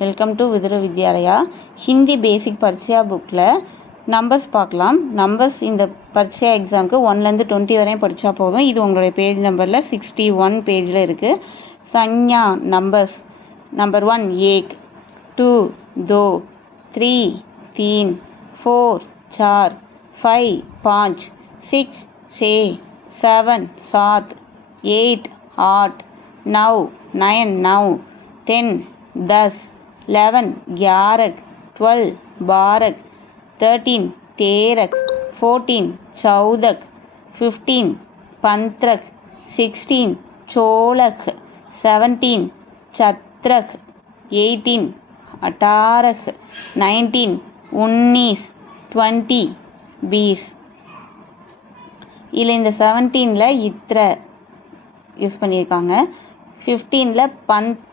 Welcome to Viduru Vidyalaya. Hindi basic பரிட்சையா புக்கில் numbers பார்க்கலாம். நம்பர்ஸ் இந்த பரிட்சையா எக்ஸாமுக்கு 1லேருந்து 20 வரையும் படித்தா போதும். இது உங்களுடைய பேஜ் நம்பரில் 61 பேஜில் இருக்குது. சஞ்ஞா நம்பர்ஸ். நம்பர் 1 एक, 2 दो, 3 तीन, 4 चार, 5 पाँच, 6 छः, 7 सात, 8 आठ, 9 9, 10 10, 11 11, 12 12, 13 13, 14 14, 15 15, 16 16, 17 17, 18 18, 19 19, 20 20. இதில் இந்த 17ல் இத்ர யூஸ் பண்ணியிருக்காங்க. 15ல் பந்த்